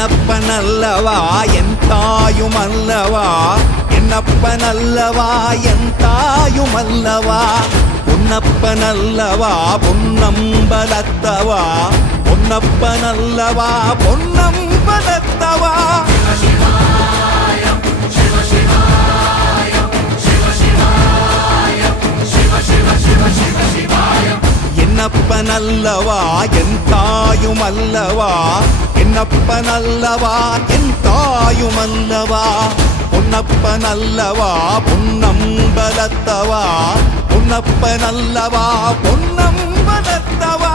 என்னப்பனல்லவா என் தாயுமல்லவா, என்னப்பனல்லவா என் தாயுமல்லவா, பொன்னப்பனல்லவா பொன்னம்பலத்தவா, பொன்னப்பனல்லவா பொன்னம்பலத்தவா. என்னப்பனல்லவா என் தாயுமல்லவா, என்னப்பனல்லவா என் தாயுமல்லவா, பொன்னப்பனல்லவா பொன்னம்பலத்தவா, பொன்னப்பனல்லவா பொன்னம்பலத்தவா.